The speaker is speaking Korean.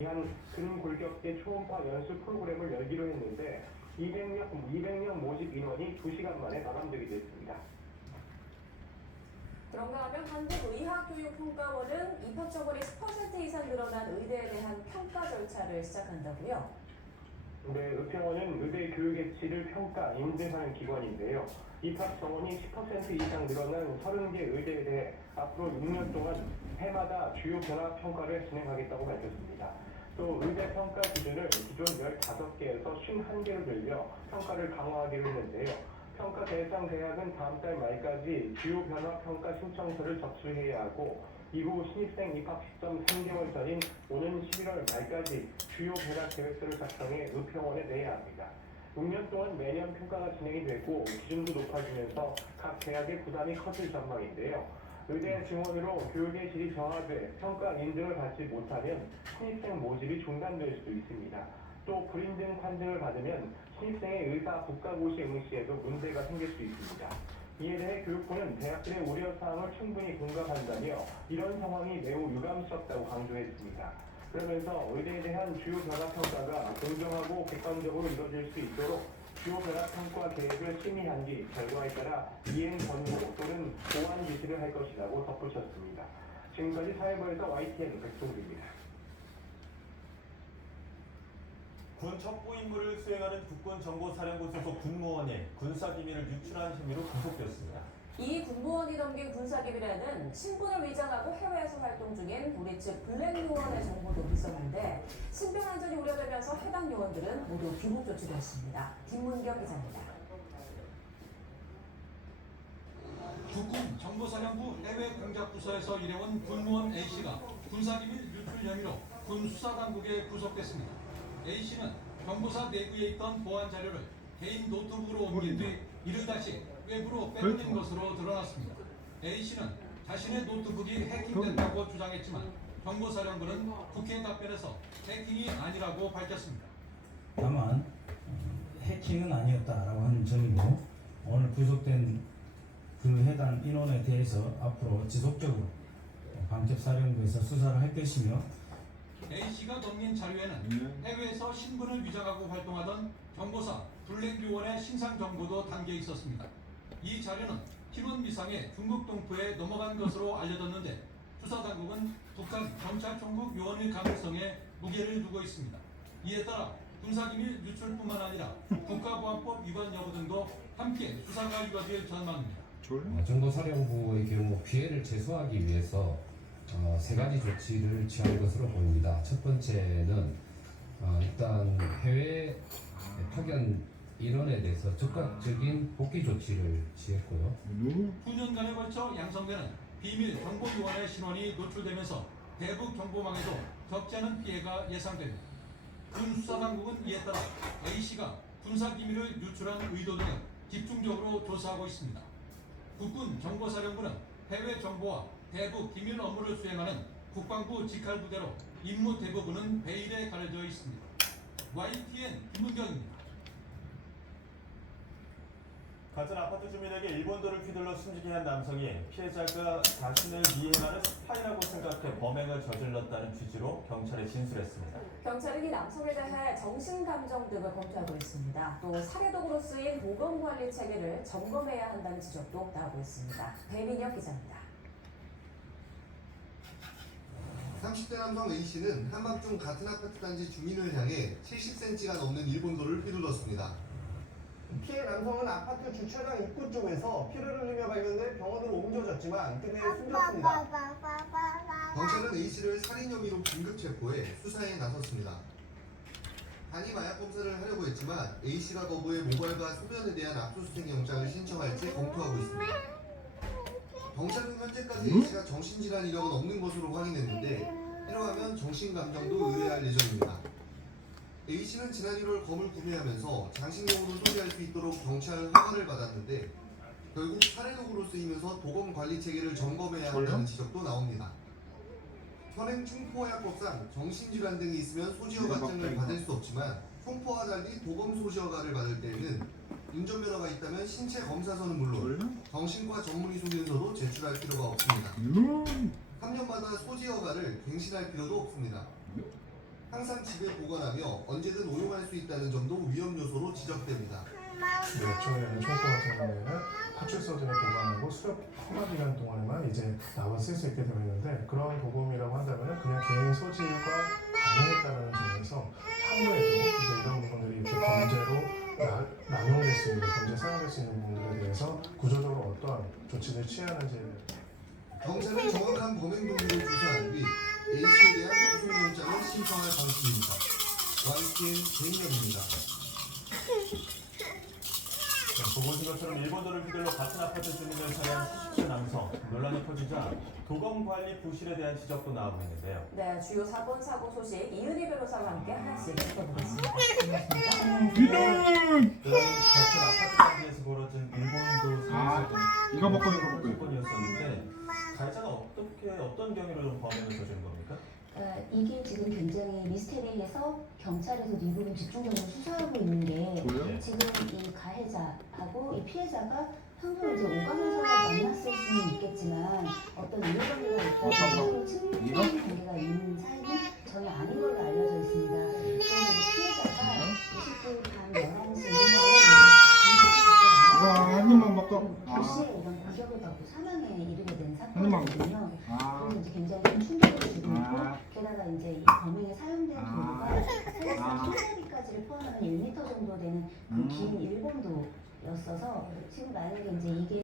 위한 근골격계 초음파 연수 프로그램을 열기로 했는데 200명 모집 인원이 2시간 만에 마감되게 됐습니다. 그런가 하면 한국의학교육평가원은 입학 정원이 10% 이상 늘어난 의대에 대한 평가 절차를 시작한다고요? 네, 의평원은 의대 교육의 질을 평가, 인증하는 기관인데요. 입학 정원이 10% 이상 늘어난 30개 의대에 대해 앞으로 6년 동안 해마다 주요 변화 평가를 진행하겠다고 밝혔습니다. 또 의대 평가 기준을 기존 15개에서 51개로 늘려 평가를 강화하기로 했는데요. 평가 대상 대학은 다음 달 말까지 주요 변화 평가 신청서를 접수해야 하고 이후 신입생 입학 시점 3개월 전인 오는 11월 말까지 주요 변화 계획서를 작성해 의평원에 내야 합니다. 6년 동안 매년 평가가 진행이 되고 기준도 높아지면서 각 대학의 부담이 커질 전망인데요. 의대 증원으로 교육의 질이 저하돼 평가 인증을 받지 못하면 신입생 모집이 중단될 수도 있습니다. 또 불인증 판정을 받으면 신입생의 의사 국가고시 응시에도 문제가 생길 수 있습니다. 이에 대해 교육부는 대학들의 우려사항을 충분히 공감한다며 이런 상황이 매우 유감스럽다고 강조했습니다. 그러면서 의대에 대한 주요 변화평가가 공정하고 객관적으로 이루어질 수 있도록 주요 변화평가 계획을 심의한 뒤 결과에 따라 이행 권고 또는 보완 지시를 할 것이라고 덧붙였습니다. 지금까지 사회부에서 YTN 백동규입니다. 군 첩보 임무를 수행하는 국군정보사령부 소속 군무원이 군사기밀을 유출한 혐의로 구속되었습니다. 이 군무원이 넘긴 군사기밀에는 신분을 위장하고 해외에서 활동 중인 우리 측 블랙 요원의 정보도 있었는데 신변 안전이 우려되면서 해당 요원들은 모두 귀국 조치됐습니다. 김문경 기자입니다. 국군 정보사령부 해외 공작부서에서 일해온 군무원 A씨가 군사기밀 유출 혐의로 군 수사당국에 구속됐습니다. A씨는 정보사 내부에 있던 보안 자료를 개인 노트북으로 옮긴 뒤 이를 다시 외부로 빼돌린 것으로 드러났습니다. A씨는 자신의 노트북이 해킹됐다고 주장했지만 정보사령부는 국회 답변에서 해킹이 아니라고 밝혔습니다. 다만 해킹은 아니었다라고 하는 점이고 오늘 구속된 그 해당 인원에 대해서 앞으로 지속적으로 방첩사령부에서 수사를 할 것이며 A씨가 넘긴 자료에는 해외에서 신분을 위장하고 활동하던 정보사 블랙 요원의 신상 정보도 담겨 있었습니다. 이 자료는 희문 미상의 중국 동포에 넘어간 것으로 알려졌는데 수사당국은 북한 경찰총국 요원의 가능성에 무게를 두고 있습니다. 이에 따라 군사기밀 유출뿐만 아니라 국가보안법 위반 여부 등도 함께 수사가 이뤄질 전망입니다. 정보사령부의 경우 피해를 최소화하기 위해서 세 가지 조치를 취할 것으로 보입니다. 첫 번째는 일단 해외 파견 인원에 대해서 적극적인 복귀 조치를 취했고요. 수년간에 걸쳐 양성되는 비밀 정보 요원의 신원이 노출되면서 대북 정보망에도 적지 않은 피해가 예상됩니다. 군 수사당국은 이에 따라 A씨가 군사기밀을 유출한 의도 등을 집중적으로 조사하고 있습니다. 국군 정보사령부는 해외 정보와 대북 기밀 업무를 수행하는 국방부 직할부대로 임무 대부분은 베일에 가려져 있습니다. YTN 김문경입니다. 같은 아파트 주민에게 일본도를 휘둘러 숨지게 한 남성이 피해자가 자신을 미행하는 스파이라고 생각해 범행을 저질렀다는 취지로 경찰에 진술했습니다. 경찰은 이 남성에 대해 정신감정 등을 검토하고 있습니다. 또 살해독으로 쓰인 보건관리 체계를 점검해야 한다는 지적도 나오고 있습니다. 배민혁 기자입니다. 30대 남성 A씨는 한밤중 같은 아파트 단지 주민을 향해 70cm가 넘는 일본도를 휘둘렀습니다. 피해 남성은 아파트 주차장 입구 쪽에서 피를 흘리며 발견돼 병원으로 옮겨졌지만 그때 숨졌습니다. 경찰은 A씨를 살인 혐의로 긴급 체포해 수사에 나섰습니다. 단위 마약 검사를 하려고 했지만 A씨가 거부해 모발과 소변에 대한 압수수색 영장을 신청할지 검토하고 있습니다. 경찰은 현재까지 A씨가 정신질환 이력은 없는 것으로 확인했는데 필요하면 정신감정도 의뢰할 예정입니다. A씨는 지난 1월 검을 구매하면서 장식용으로 소지할 수 있도록 경찰 허가를 받았는데 결국 살해독으로 쓰이면서 도검 관리 체계를 점검해야 한다는 지적도 나옵니다. 현행 충포화약법상 정신질환 등이 있으면 소지허가증을 받을 수 없지만 총포와 달리 도검 소지허가를 받을 때에는 운전면허가 있다면 신체 검사서는 물론 정신과 전문의 소견서도 제출할 필요가 없습니다. 3년마다 소지허가를 갱신할 필요도 없습니다. 항상 집에 보관하며 언제든 오용할 수 있다는 점도 위험 요소로 지적됩니다. 액션에는 총구 같은 경우에는 파출소들에 보관하고 수렵 허가 기간 동안에만 이제 나와 쓸 수 있게 되어 있는데 그런 도금이라고 한다면 그냥 개인 소지가 가능했다는 점에서 향후에도 이제 이런 부분들이 이렇게 범죄로 남용될 수 있는 범죄 사용될 수 있는 부분들에 대해서 구조적으로 어떠한 조치를 취하는지에 경찰은 정확한 범행 동기를 조사한 뒤 A씨에 대한 구속영장을 신청할 방침입니다. YTN 개인명입니다. 보신 것처럼 일본도를 휘둘러 같은 아파트 주민을 살해한 70세 남성. 논란이 퍼지자 도검 관리 부실에 대한 지적도 나오고 있는데요. 네, 주요 사건 사고 소식 이은희 변호사와 함께 하나씩 짚어보겠습니다. 그런 같은 아파트 단지에서 벌어진 일본도 살해사건 이거 먹고 사건이었었는데 가해자가 어떤 경위로 좀 범행을 저지른 겁니까? 이게 지금 굉장히 미스테리해서 경찰에서 이 부분 집중적으로 수사하고 있는 게 네. 지금 이 가해자하고 이 피해자가 평소에 이제 오가면서 만났을 수는 있겠지만 어떤 이해관계가 있고 서로 친밀한 관계가 있는 사이는 전혀 아닌 걸로 알려져 있습니다. 그래서 이 피해자가 20일 밤 11시에 한 입만 먹고. 도시에 이런 공격을 받고 사망에 이르게 된 한 입만 사건이거든요. 아. 그래서 이제 굉장히 큰 충격을 주고 있고 게다가 이제 이 범행에 사용된 도구가 사실상 손잡이까지를 포함하는 1m 정도 되는 그 긴 일본도였어서 지금 만약에 이제 이게